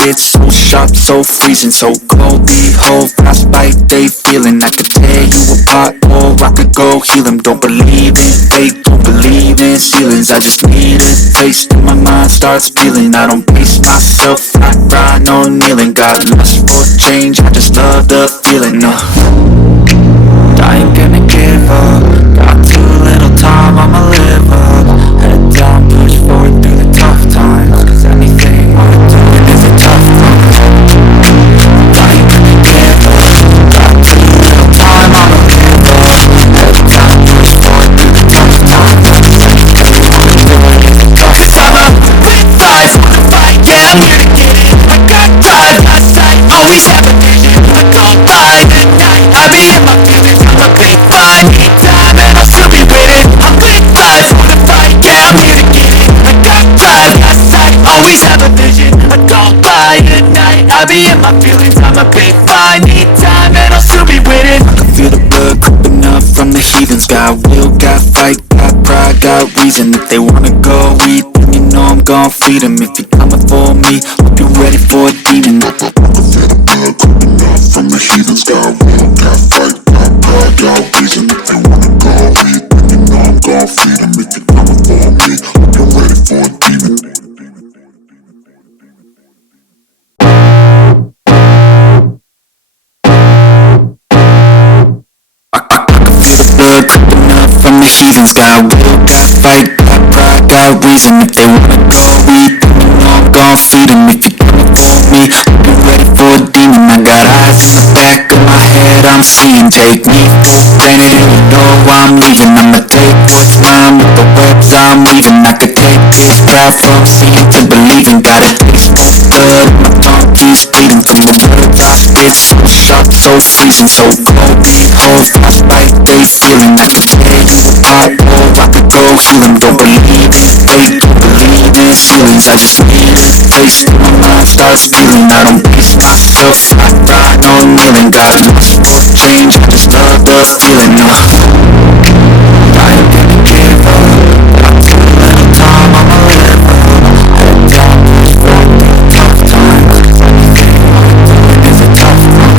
It's so sharp, so freezing, so cold. Behold, frostbite, they feeling. I could tear you apart, or I could go heal them. Don't believe in fate, don't believe in ceilings. I just need a taste and my mind starts peeling. I don't pace myself, I grind on kneeling. Got lust for change, I just love the feeling. I ain't gonna give up. Got too little time, I'ma live up. Head down, push forward through the tough times. Cause anything worth doing is a tough one. I ain't gonna give up. Got too little time, I'ma live up. Head down, push forward through the tough times. Cause anything worth doing is a tough one. I'm up with five for the fight, yeah, I'm here to get it. I got drive, got sight, always have a vision. I don't lie at night, I be in my feelings. I'm a big fine, need time and I'll still be with it. I'm with five for the fight, yeah, I'm here to get it. I got drive, got sight, always have a vision. I don't lie at night, I be in my feelings. I'm a big fine, need time and I'll still be with it. I can feel the blood creeping up from the heathens. Got will, got fight, got pride, got reason. If they wanna go eat, then you know I'm gon' feed them. If you're coming for me, hope you're ready for a demon. I can feel the blood creeping up from the heathens. Got will, got fight, got pride, got reason. If they wanna go eat, then you know I'm gon' feed them. If you're coming for me, hope you're ready for a demon. Blood creeping up from the heathens. Got will, got fight, got pride, got reason. If they wanna go eat, then you know I'm gon' feed them. If you're coming for me, hope you're ready for a demon. I got eyes in the back of my head, I'm seeing. Take me for granted and you know I'm leaving. I'ma take what's mine with the webs I'm weaving. I could take this crowd from seeing to believing. Got a taste for blood, my tongue keeps bleeding. From the words I spit, so sharp, so freezing, so cold. Behold, frostbite, they feeling. I could tear you apart, or I could go heal them. Don't believe in fate, don't believe in ceilings. I just need a taste and my mind starts peeling. I don't pace myself, I grind on kneeling. Got lust for change, I just love the feeling. I ain't gonna give up. Got too little time, I'ma live up. Head down, push forward through the tough times. Cause anything worth doing is a tough one.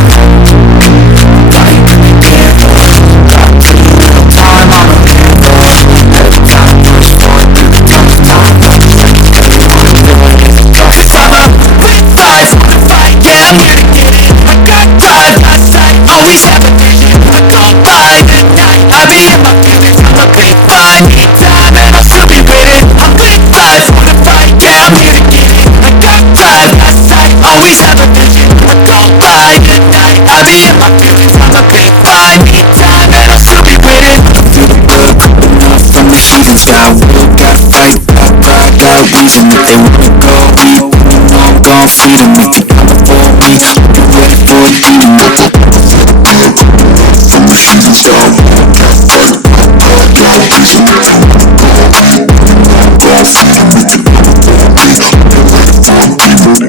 I ain't gonna give up. Got too little time, I'ma live up. Head down, push forward through the tough times. Cause anything worth doing is a tough one. I'm up with five for the fight, yeah, I'm here to get it. I got drive, got sight, always have a vision. I don't lie at night, I be in my feelings. I'm a big fine, need time and I'll still be with it. I'm with five for the fight, yeah, I'm here to get it. I got drive, got sight, always have a vision. I don't lie at night, I be in my feelings. I'm a big fine, need time and I'll still be with it. I can feel the blood creeping up from the heathens. Got will, got fight, got pride, got reason. If they wanna go eat, then you know I'm gon' feed them. If you're coming for me, hope you're ready for a demon. I can feel the blood creeping up from the heathens. Got will, got fight, got pride, got reason. If they wanna go eat, then you know I'm gon' feed them. If you're coming for me, hope you're ready for a demon.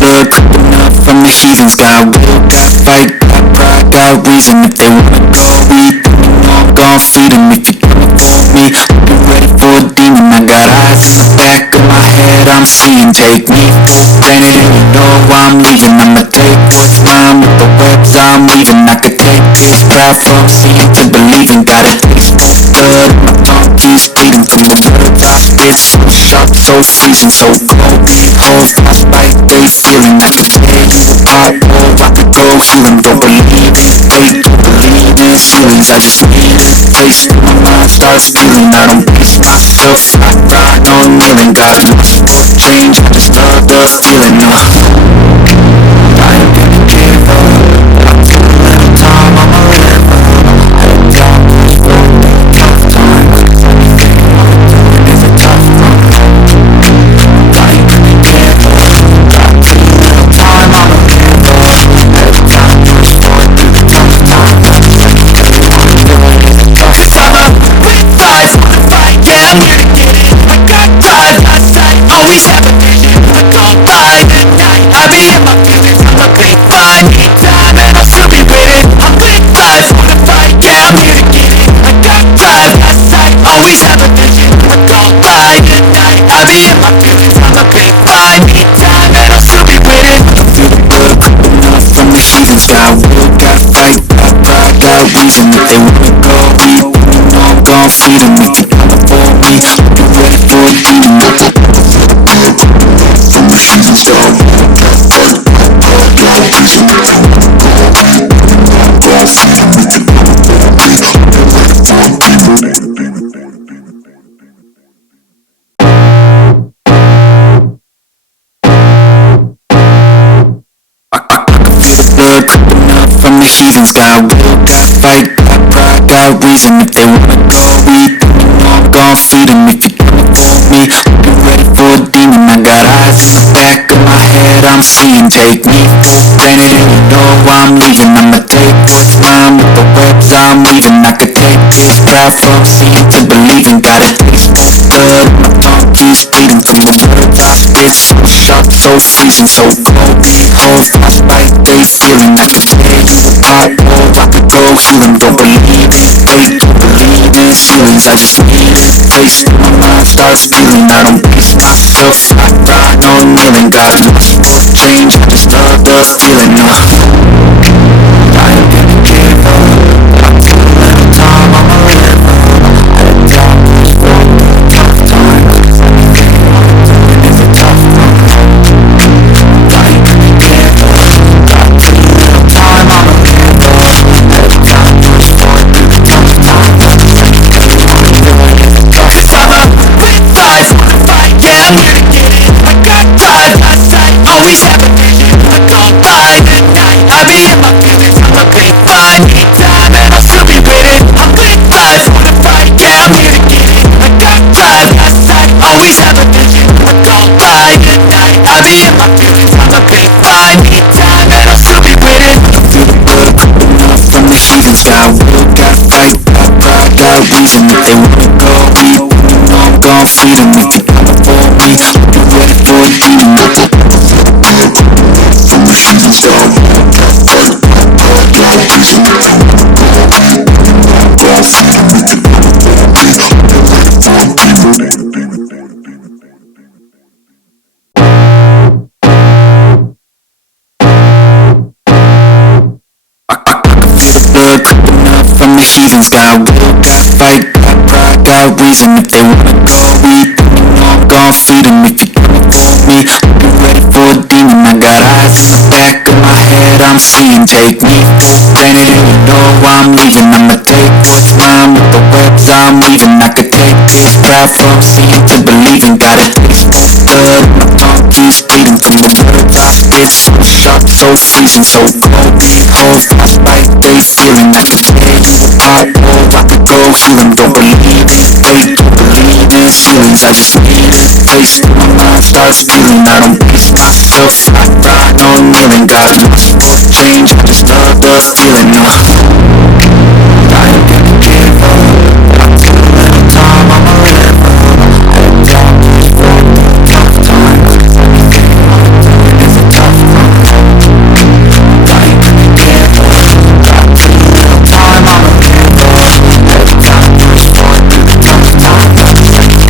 Blood creeping up from the heathens. Got will, got fight, got pride, got reason. If they wanna go eat, then you know I'm gon' feed them. If you're coming for me, hope you're ready for a demon. I got eyes in the back of my head, I'm seeing. Take me for granted and you know I'm leaving. I'ma take what's mine with the webs I'm weaving. I could take this crowd from seeing to believing. Got a taste for blood, my tongue keeps bleeding. From the words I spit, so sharp, so freezing, so cold. Behold, frostbite, they feeling. I could tear you apart, or I could go heal them. Don't believe in fate, don't believe in ceilings. I just need a taste and my mind starts peeling. I don't pace myself, I grind on kneeling. Got lust for change, I just love the feeling. I ain't gonna give up. Got too little time, I'ma live up. Head down, push forward through the tough times. Cause anything worth doing is a tough one. I ain't gonna give up. Got too little time, I'ma live up. Head down, push forward through the tough times. Cause anything worth doing is a tough one. I'm up with five for the fight, yeah, I'm here to get it. I got drive, got sight, always have a vision. I don't lie at night, I be in my feelings. I'm a big fine, need time and I'll still be with it. I'm with five for the fight, yeah, I'm here to heathens. Got will, got fight, got pride, got reason. If they wanna go eat, I'm gon' feed them. If you're coming for me, I'll be ready for a demon. I got eyes in the back of my head, I'm seeing. Take me for granted and you know I'm leaving. I'ma take what's mine with the webs I'm weaving. I could take this crowd from seeing to believing. Got a taste for blood, my tongue keeps bleeding. From the words I spit, so sharp, so freezing, so cold. Behold, frostbite, they feeling. I could tear you apart, or I could go heal them. Don't believe in fate, don't believe in ceilings. I just need a place where my mind starts feeling. I don't base myself, I grind on kneeling. Got lust for change, I just love the feeling. I ain't gonna give up, I feel a little time, I'ma live up. Head down, just roll through a tough time. Everything I'm doing is a tough one. I ain't gonna give up, got too little time, I'ma live up. Head down, just roll through the tough time. Everything I'm doing is a tough one. I'm a with fight, wanna fight, yeah, I'm here to get it. I got drive, got sight, always have a vision. I don't buy the night, I be in my feelings. I'm a big fine, need time and I'll still be with it. I'm with vibes, wanna fight, yeah, I'm here to get it. I got drive, got sight, always have a vision. I don't buy the night, I be in my feelings. I'm a big fine, need time and I'll still be with it. I'm feeling good, enough from the heathens. Got will, got fight, got pride, got reason. If they wanna go eat, you know I'm gon' feed them. If you're coming for me, I'll be ready for a demon. From the heathens, got will, got fight, got pride, got reason. If you wanna go eat, I'm gon' feed them. If you're coming for me, I'll be ready for a demon. Blood creeping up from the heathens. Got will, got fight, got pride, got reason. If they wanna go eat, then you know I'm gon' feed them. If you're coming for me, I'll be ready for a demon. I got eyes in the back of my head, I'm seeing. Take me for granted and you know I'm leaving. I'ma take what's mine with the webs I'm weaving. I could take this crowd from seeing to believing. Got a taste for blood, my tongue keeps bleeding. From the words I spit, so sharp, so freezing, so cold. Behold, frostbite, they feeling. I could tear you apart, or I could go heal them. Don't believe in fate, don't believe in ceilings. I just need a place where my mind starts feeling. I don't base myself, I grind on kneeling. Got lust for change, I just love the feeling. I ain't gonna give up, I feel a little time, I'ma live up. Head down, just roll through a tough time. Everything I'm doing is a tough one. I ain't gonna give up, got too little time, I'ma live up. Head down, just roll through the tough time.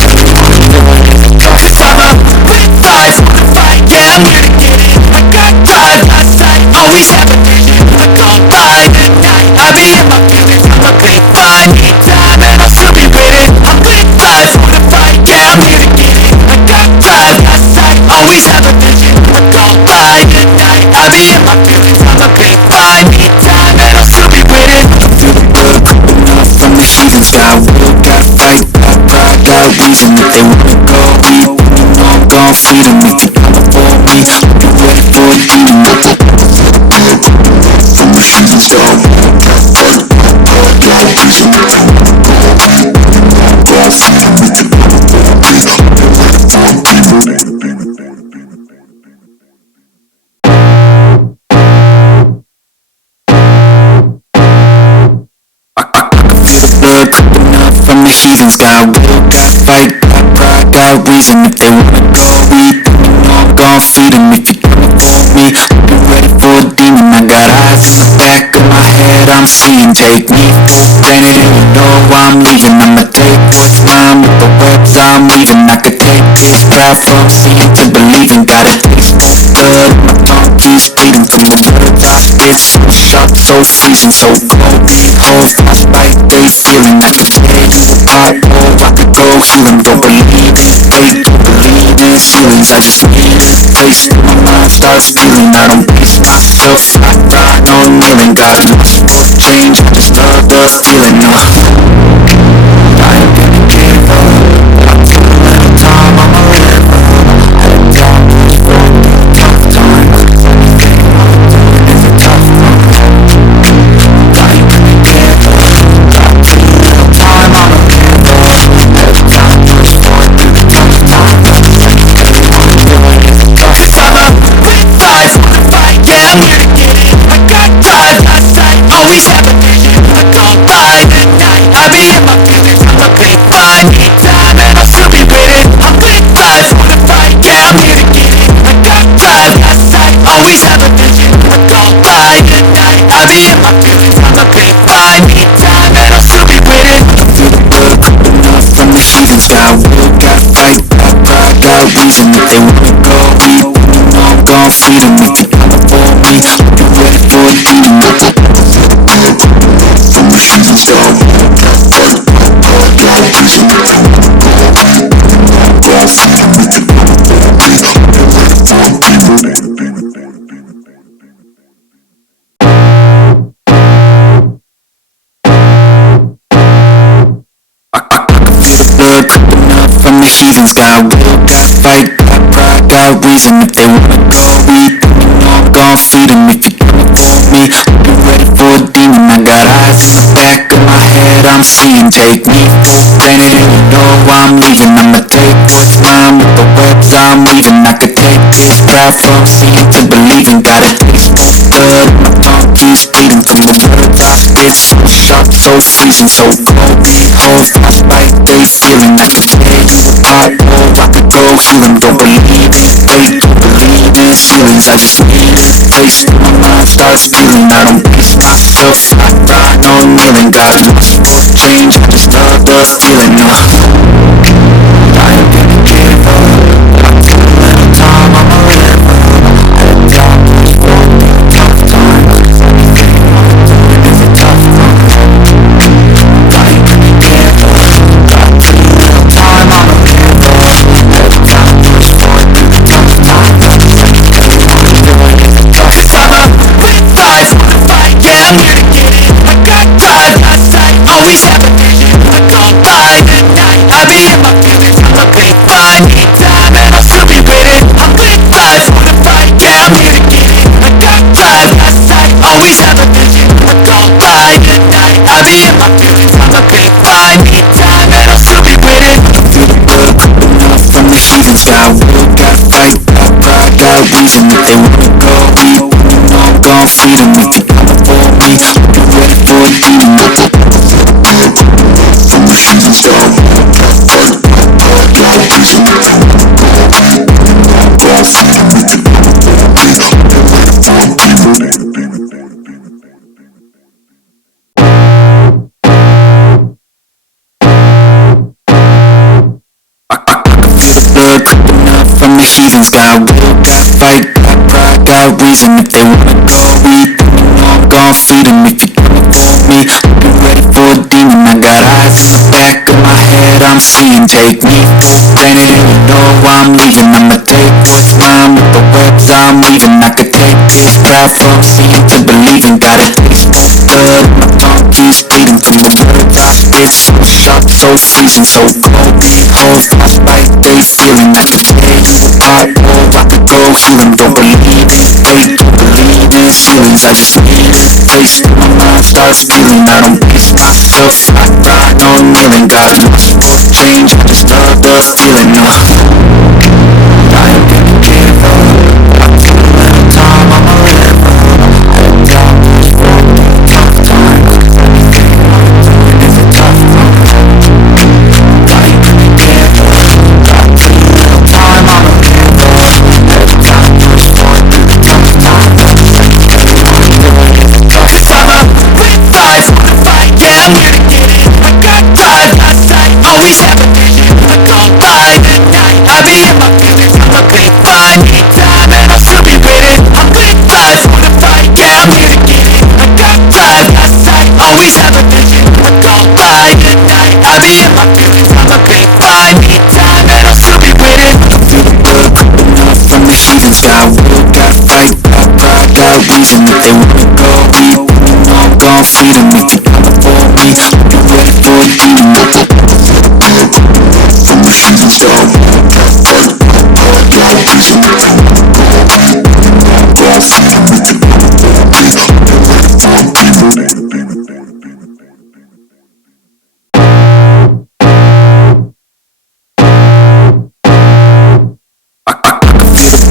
Everything I'm doing is a tough one. I'm a with vibes, wanna fight, yeah, I'm here to get it. I got drive, got sight, always have a vision. I don't buy the night, I be in my feelings. I'm a big fine, need time and I'll still be with it. I'm with vibes, wanna fight, yeah, I'm here to get it. I got drive, got sight, always have a vision. I don't buy the night, I be in my feelings. I'm a big fine, need time and I'll still be with it. I'm feeling good, enough from the heathens. Got will, got fight, got pride, got reason. If they wanna go eat, you know I'm gon' feed them. If you're coming for me, I'll be ready for a demon. From the heathens, got will, got fight, got pride, got reason. If you wanna go eat, I'm gon' feed them. If you're coming for me, I'll be ready for a demon. Blood creeping up from the heathens. Got will, got fight, got pride, got reason. If they wanna go eat, then you know I'm gon' feed them. If you're coming for me, I'll be ready for a demon. I got eyes in the back of my head, I'm seeing. Take me for granted and you know I'm leaving. I'ma take what's mine with the webs I'm weaving. I could take this crowd from seeing to believing. Got a taste for blood, my tongue keeps bleeding. From the words I spit, so sharp, so freezing, so cold. Behold, frostbite, they feeling. I could tear you apart, or I could go heal them. Don't believe in fate, don't believe in ceilings. I just need a place where my mind starts feeling. I don't base myself, I grind on kneeling. Got lust for change, I just love the feeling. I ain't gonna give up, I feel a little time, I'ma live up. Head down, just roll through a tough time. Everything I'm doing is a tough one. always have a vision. I go by at night, I be in my feelings, I'm a big fine. Need time and I'll still be waiting. I feel the world creeping up from the heathens. Got will, got fight, got pride, got reason. If they wanna go, we I'm gon' feed them. If you come up for me, I'll be ready for a demon. From the heathens, got will, got fight, got pride, got reason. If you wanna go, I'm gon' feed them. If you come up for me, I'll be ready for a demon. Blood dripping up from the heathens. Got will, got fight, got pride, got reason. If they wanna go, we I'm gon' feed them. If you come up for me, I'll be ready for a demon. I got eyes in the back of my head, I'm seeing. Take me for granted and you know I'm leaving. I'ma take what's mine with the webs I'm weaving. I could take this crowd from seeing to believing. Got a taste for blood and my tongue keeps bleeding. From the words I spit, so sharp, so freezing, so cold. Behold, frostbite, they feeling. I could tear you apart, or I could go heal them. Don't believe in fate, don't believe in ceilings. I just need a place where my mind starts feeling. I don't base myself, I grind on kneeling. Got lust for change, I just love the feeling. I ain't gonna give up. I feel a little time, I'ma live up. Head down, push forward through the tough times. Anything I'm doing is a tough run. I ain't gonna give up. Got too little time, I'ma live up. Head down, push forward through the tough times. Anything I'm doing is a tough run. I'm a quick fight, wanna fight, yeah, I'm here to get it. I got drive, got sight, always have a vision. I go by at night, I be in my feelings. I'm a big fine, need time and I'll still be waiting. I'm quick fight, wanna fight, yeah, I'm here to get it. I got drive, got sight, always have a vision. I go by at night, I be in my feelings. I'm a big fine, need time and I'll still be waiting. I feel the blood creeping up from the heathens. Got will, got fight, got pride, got reason. If they wanna go, we I'm gon' feed them. If you come up for me, I'll be ready for a demon. From the heathens, got will, got fight, got pride, got reason. If you wanna go, I'm gon' feed them. If you come up for me, I'll be ready for a demon. Blood dripping up from the heathens. Got will, got fight, got pride, got reason. If they wanna go, we I'm gon' feed them. If you come up for me, I'll be ready for a demon. I got eyes in the back of my head, I'm seeing. Take me for granted and you know I'm leaving. I'ma take what's mine with the webs I'm weaving. I could take this crowd from seeing to believing. Got a taste for blood and my tongue keeps bleeding. From the words I spit, so sharp, so freezing, so cold. Behold, frostbite, they feeling. I could tear you apart, or I could go heal them. Don't believe in fate, don't believe in ceilings. I just need a place where my mind starts feeling. I don't base myself, I grind on kneeling. Got lust for change, I just love the feeling. I ain't gonna give up. I feel a little time, I'ma live up. Head down, push forward through the tough times. Anything I'm doing is a tough run. I ain't gonna give up. Got too little time, I'ma live up. Head down, push forward through the tough times. Anything I'm doing is a tough run. I'm a quick fight, wanna fight, yeah, I'm here to get it. I got drive, got sight, always have a vision. I go by at night, I be in my feelings. I'm a big fine, need time and I'll still be waiting. I'm quick fight, wanna fight, yeah, I'm here to get it. I got drive, got sight, always have a vision. I go by at night, I be in my feelings. I'm a big fine, need time and I'll still be waiting. I feel the blood creeping up from the heathens. Got will, got fight, got pride, got reason. If they wanna go, we I'm gon' feed them. If you come up for me, I'll be ready for a demon. From the heathens, got will, got fight, got pride, got reason. If you wanna go, I'm gon' feed them. If you come up for me, I'll be ready for a demon.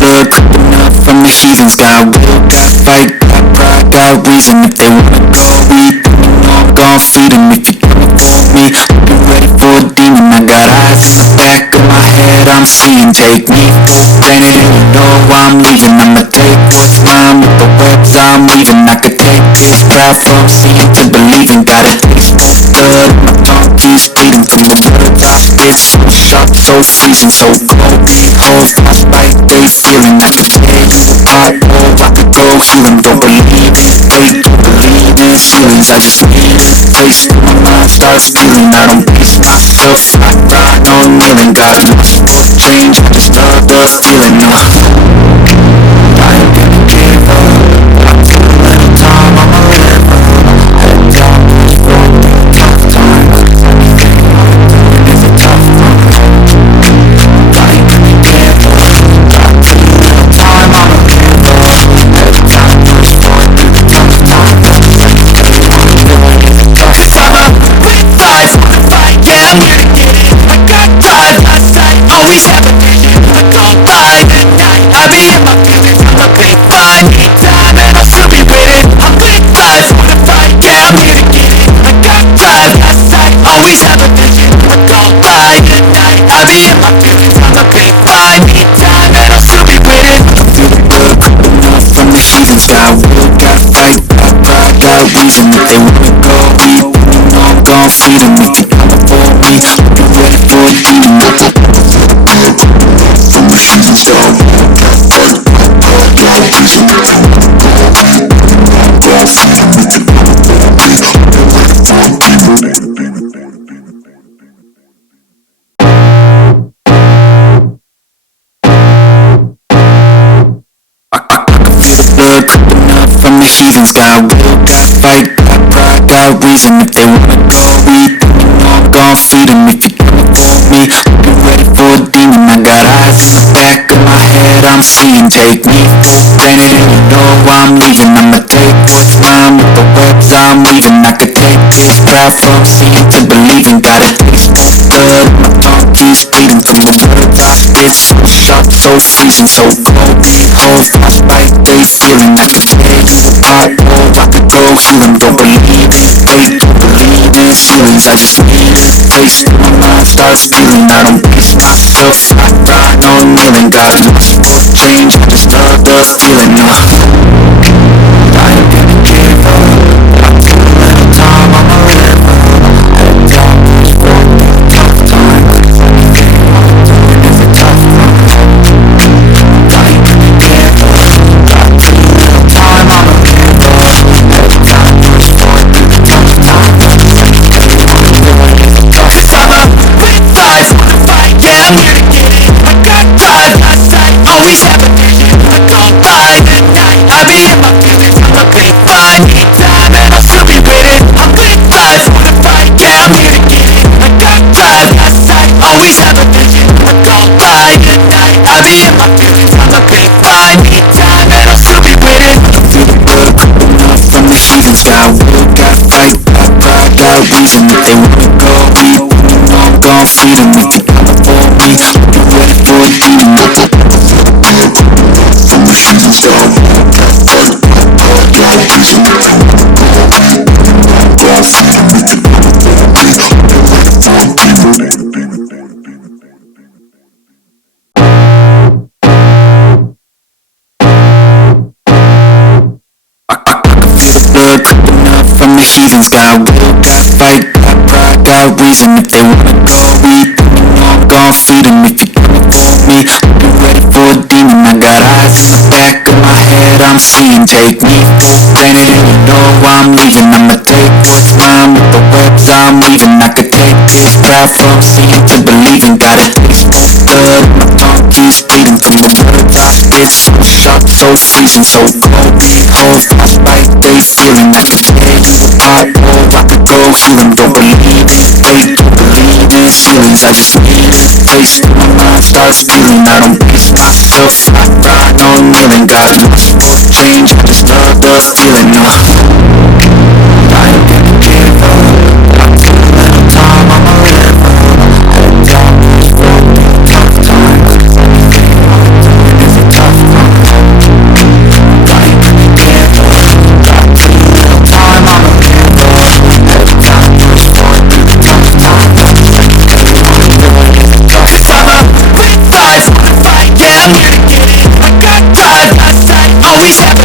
Blood dripping up from the heathens. Got will, got fight, got pride, got reason. If they wanna go, we I'm gon' feed them. If you come up for me, I'll be ready for a demon. I got eyes in the back of my head, I'm seeing. Take me for granted and you know I'm leaving. I'ma take what's from seeing to believing. Got a taste for good, my tongue keeps bleeding from the words I spit. So sharp, so freezing, so cold. Hold frostbite, they feeling like a tear you apart. Oh, I could go healing, don't believe it. They don't believe in ceilings, I just need a place where my mind starts feeling. I don't pace myself, I cry, no kneeling. Got lost for change, I just love the feeling. I ain't gonna give up. I took a little time, I'ma live up. Head down, push forward through a tough time. Anything I'm doing is a tough one. I ain't gonna give up. I took a little time, I'ma live up. Head down, push forward through the tough time. Anything I'm doing is a tough time. With life, wanna fight, yeah, I'm here to get it. I got drive, got sight, always have a vision. I go by the night, I be in my feelings. I'm a big fine, need time, and I'll still be with it. I'm with life, wanna fight, yeah, I'm here to get it. I got drive, got sight, always have a vision. I go by the night, I be in my feelings. I'm a big fine, need time, and I'll still be with it. I'm feeling good, coming up from the heathens. Got will, got fight, got pride, got reason. If they wanna go, we know I'm gon' feed them. If they coming for me, I'll be ready for a demon. From the heathens, got will, got fight, got pride, got reason. If they wanna go, we know I'm gon' feed them. If they coming for me, I'll be ready for a demon. Blood coming up from the heathens. Got will, got fight, got pride, got reason. If they wanna go, we know I'm gon' feed them. If you coming for me, I'll be ready for a demon. I got eyes in the back of my head, I'm seeing. Take me for granted and you know I'm leaving. I'ma take what's mine with the webs I'm weaving. I could take this crowd from seeing to believing. Got a taste for good, my tongue keeps bleeding from the words I spit. So sharp, so freezing, so cold. Hold frostbite, they feeling like a tear you apart. Oh, I could go healing, don't believe it. They don't believe in ceilings, I just need a place where my mind starts feeling. I don't pace myself, I cry, no kneeling. Got lost for change, I just love the feeling. I ain't gonna give up. I took a little time, I'ma live up. Head down, push forward through a tough time. Anything I'm doing is a tough one. I ain't gonna give up. I took a little time, I'ma live up. Head down, push forward through the tough time. Anything I'm doing is a tough time. With life, wanna fight, yeah, I'm here to get it. I got drive, got sight, always have a vision. I go by the night, I be in my feelings. I'm a big fine, need time, and I'll still be with it. I'm with life, wanna fight, yeah, I'm here to get it. I got drive, got sight, always have a vision. I go by the night, I be in my feelings. I'm a big fine, need time, and I'll still be with it. I'm feeling good, coming up from the heathens. Got will, got fight, got pride, got reason. If they wanna go, we know I'm gon' feed them. If they coming for me, I'll be ready for a demon. From the heathens, got will, got fight, got pride, got reason. If they wanna go, we know I'm gon' feed them. If they coming for me, I'll be ready for a demon. Blood coming up from the heathens. Got will, got fight, got pride, got reason. If they wanna go, we know I'm gon' feed them. If you coming for me, I'll be ready for a demon. I got eyes in the back of my head, I'm seeing. Take me for granted and you know I'm leaving. I'ma take what's mine with the webs I'm weaving. I could take this crowd from seeing to believing. Got a taste for good, my tongue keeps bleeding from the words I spit. So sharp, so freezing, so cold. Hold frostbite, they feeling like a tear you apart. Oh, I could go healing, don't believe it. They don't believe in ceilings, I just need a place where my mind starts feeling. I don't pace myself, I cry, no kneeling. Got lost for change, I just love the feeling. I ain't gonna give up. I took a little time, I'ma live up. Head down, push forward through a tough time. Anything I'm doing is a tough one. I ain't gonna give up. I took a little time, I'ma live up. Head down, push forward through the tough time. Anything I'm doing is a tough time. With life, wanna fight, yeah, I'm here to get it. I got drive, got sight, always have a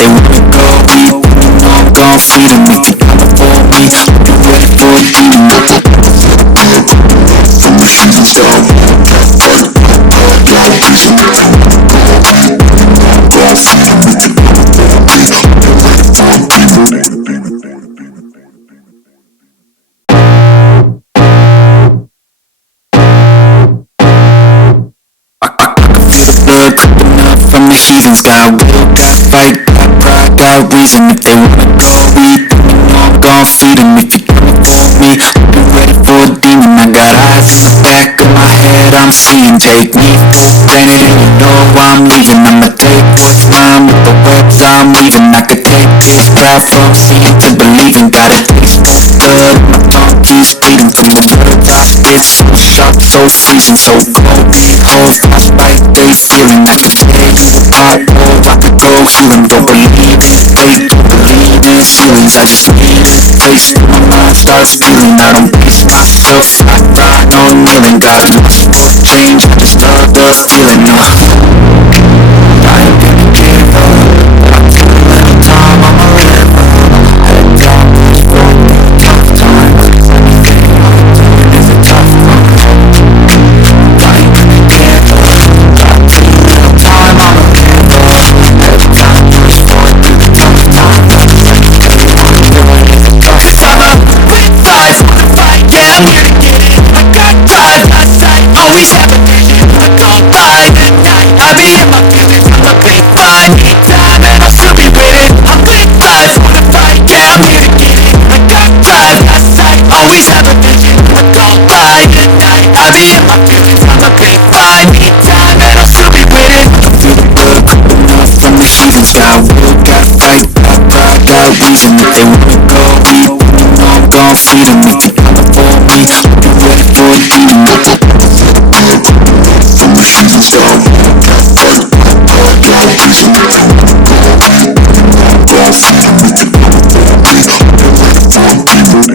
they wanna go. I'm gon' feed them if you coming for me. You ready for a demon? From the heathens down, from the heathens, got will, got fight, got pride, got reason. If they wanna go eat, I'm gon' feed them. If you coming for me, I'll be ready for a demon. I got eyes in the back of my head, I'm seeing. Take me for granted and you know I'm leaving. I'ma take what's mine with the webs I'm weaving. I could take this crowd from seeing to believing. Got a taste for blood, my tongue keeps bleeding. From the words I spit, so sharp, so freezing, so cold. These hoes frostbite, they feeling like a tear you apart. Oh, I could go heal them, don't believe it. They don't believe in ceilings, I just need a taste. My mind starts feeling, I don't pace myself. I cry, no kneeling, got lust for change. I just love the feeling, I ain't gonna give up. I feel a little time, I'ma live up. Head down, push forward through a tough time. Anything I'm doing is a tough one. I ain't gonna give up. I feel a little time, I'ma live up. Head down, push forward through the tough time. Anything I'm doing is a tough time. With five, wanna fight, yeah, I'm here to get it. I got drive, got sight, always have a vision. I don't lie at night, I be in my feelings. I'm a big fine, need time, and I'll still be with it. I'm with five, wanna fight, yeah, I'm here to get it. I got drive, got sight, always have a vision. I don't lie at night, I be in my feelings. I'm a big fine, need time, and I'll still be with it. I feel the blood creeping up from the heathens. Got will, got fight, got pride, got reason. If they wanna go eat, I'm gon' feed them. If you coming for me, I'll be ready for a demon. From the heathens down, got fight, got pride, got reason. If they wanna go eat, I'm gon' feed them. If you coming for me, I'll be ready for a demon.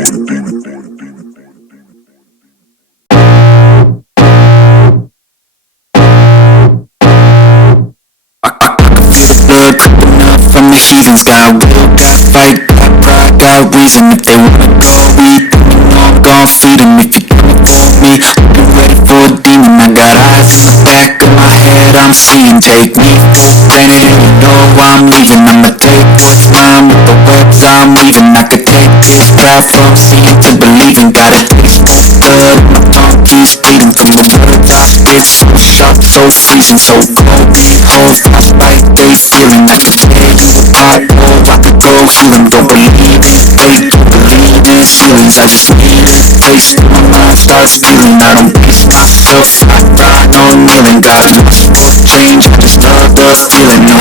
Blood creeping up from the heathens. Got will, got fight, got pride, got reason. If they wanna go eat, I'm gon' feed them. If you coming for me, I'll be ready for a demon. I got eyes in the back of my head, I'm seeing. Take me for granted and you know I'm leaving. I'ma take what's mine with the webs I'm weaving. I could take this crowd from seeing to believing. Got a taste for blood, my tongue keeps bleeding. From the words I spit, so sharp, so freezing, so cold. These hoes frostbite, they feeling like a tear you apart. Oh, I could go heal them, don't believe it. They don't believe in ceilings, I just need a taste. My mind starts feeling, I don't pace myself. I cry, no kneeling, got lust for change. I just love the feeling, I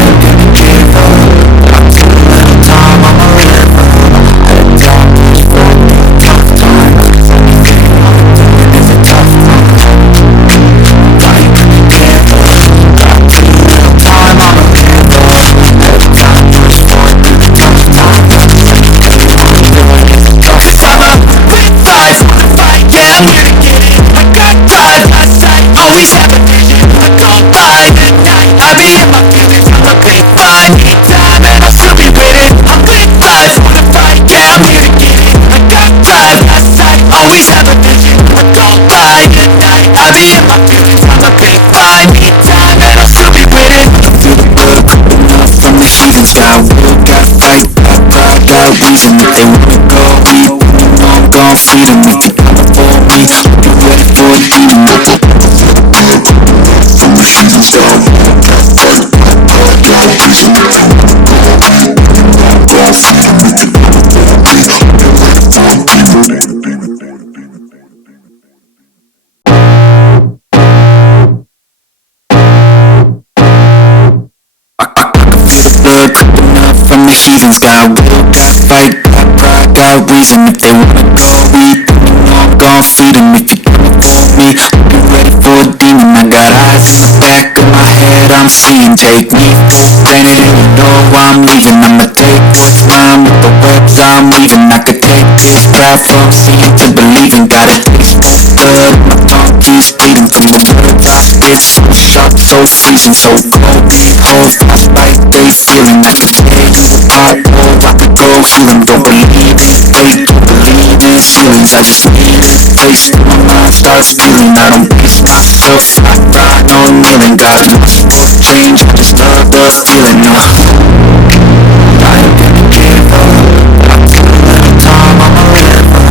ain't gonna give up. I feel a little time, I'ma live up. Head down, push forward through a tough time. Anything I'm doing is a tough one. I ain't gonna give up. Got too little time, I'ma live up. Head down, push forward through the tough time. Anything I'm doing is a tough time. With five, wanna fight, yeah, I'm here to get it. I got drive, got sight, always have a vision. I don't lie at night, I be in my feelings. I'm a big fine, need time, and I'll still be with it. I'm with five, wanna fight, yeah, I'm here to get it. I got drive, got sight, always have a vision. I don't lie at night, I be in my feelings. I'm a big fine, need time, and I'll still be with it. I feel the blood creeping up from the heathens. Got will, got fight, got pride, got reason. If they wanna go eat, I'm gon' feed them. If you coming for me, I'll be ready for a demon. From the heathens down, got fight, got pride, got reason. If they wanna go eat, I'm gon' feed them. If you coming for me, I'll be ready for a demon. Blood creeping up from the heathens. Got will, got fight, got pride, got reason. If they wanna go eat, I'm gon' feed them. If you coming for me, I'll be ready for a demon. I got eyes in the back of my head, I'm seeing. Take me for granted and you know I'm leaving. I'ma take what's mine with the webs I'm weaving. I could take this crowd from seeing to believing. Got a taste for blood, my tongue keeps bleeding. From the words I spit, so sharp, so so freezing, so cold. Behold, frostbite, they feeling that the day you were part. Oh, I could go healing, don't believe it. They don't believe these feelings, I just need a place where my mind starts feeling. I don't base myself, I fly, no kneeling. Got a lust for change, I just love the feeling. No, I ain't gonna give up. I took a little time, I'ma live up.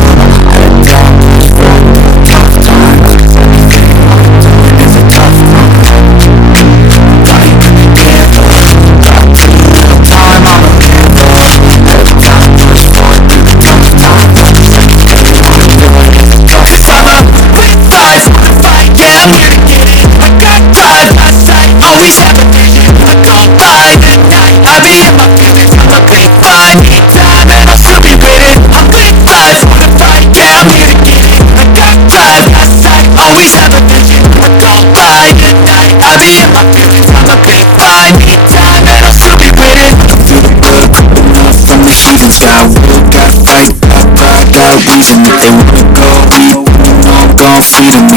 Head down, push forward, tough times. Everything I'm doing is a tough run. I ain't gonna give up. I took a little time, I'ma live up. Head down, push forward through the tough times. Everything I'm doing is a tough run. With fight, yeah, I'm here to get it. I got drive, got sight, always have a vision. I don't lie at night, I be in my feelings. I'm a big fine, need time, and I'll still be waiting. I'm with fight, yeah, I'm here to get it. I got drive, got sight, always have a vision. I don't lie at night, I be in my feelings. I'm a big fine, need time, and I'll still be waiting. I'm feeling good, enough from the heathens. Got will, got fight, got pride, got reason. If they wanna go, we know I'm gon' feed them.